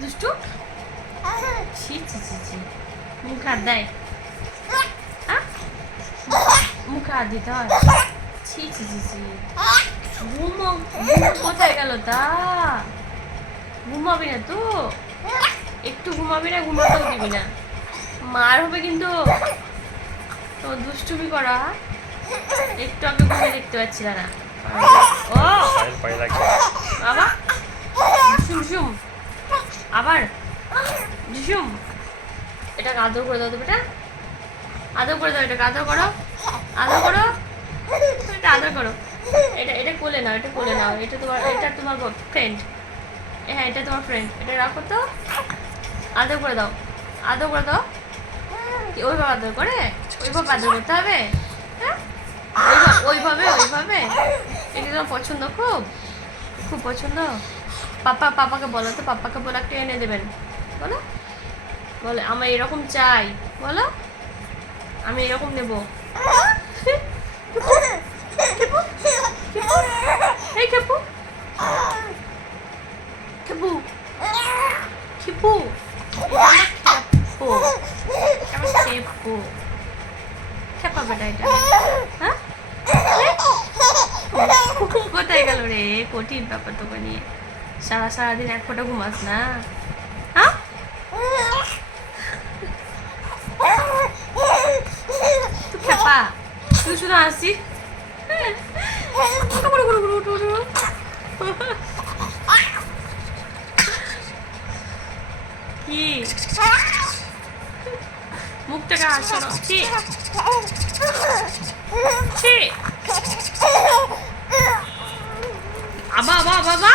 দুষ্টু ছি ছি ছি ছি মুখ হাত দেয়, মুখে হাত দিতে হয়, ছি ছি ছি ছি। ঘুমো, কোথায় গেল তা? ঘুমাবি না তো? একটু ঘুমাবি না? ঘুমাতেও দিবি না, মার হবে কিন্তু। তো দুষ্টুমি করা, একটু আগে ঘুমিয়ে দেখতে পাচ্ছি না। ও বাবা ঝুমঝুম, আবার ঝুম, এটা আদর করে দাও তো বেটা, আদর করে দাও, এটাকে আদর করো, আদর করো, এটা আদর করো, এটা এটা কোলে নাও, এটা কোলে নাও, এটা তোমার ফ্রেন্ড, হ্যাঁ এটা তোমার ফ্রেন্ড, এটা রাখো তো, আদর করে দাও, আদর করে দাও। ওইভাবে আদর করে, ওইভাবে আদর করতে হবে, হ্যাঁ ওইভাবে ওইভাবে। এটা তোমার পছন্দ, খুব খুব পছন্দ। পাপাকে বলো তো, পাপাকে বলে একটা এনে দেবেন, বলো, বলে আমার এরকম চাই, বলো আমি এরকম নেবো। এই খেপু, খেপু, খেপু, খেপু, খেপু, খেপা বেটা এটা, হ্যাঁ কোথায় গেল রে? কঠিন ব্যাপার তোকে নিয়ে, সারাদিন এক ফোঁটা ঘুমাস না, হ্যাঁ তুই খেপা, তুই শুধু আসি কি মুখটাকে আসো না, ছি ছি, আবা বাবা বাবা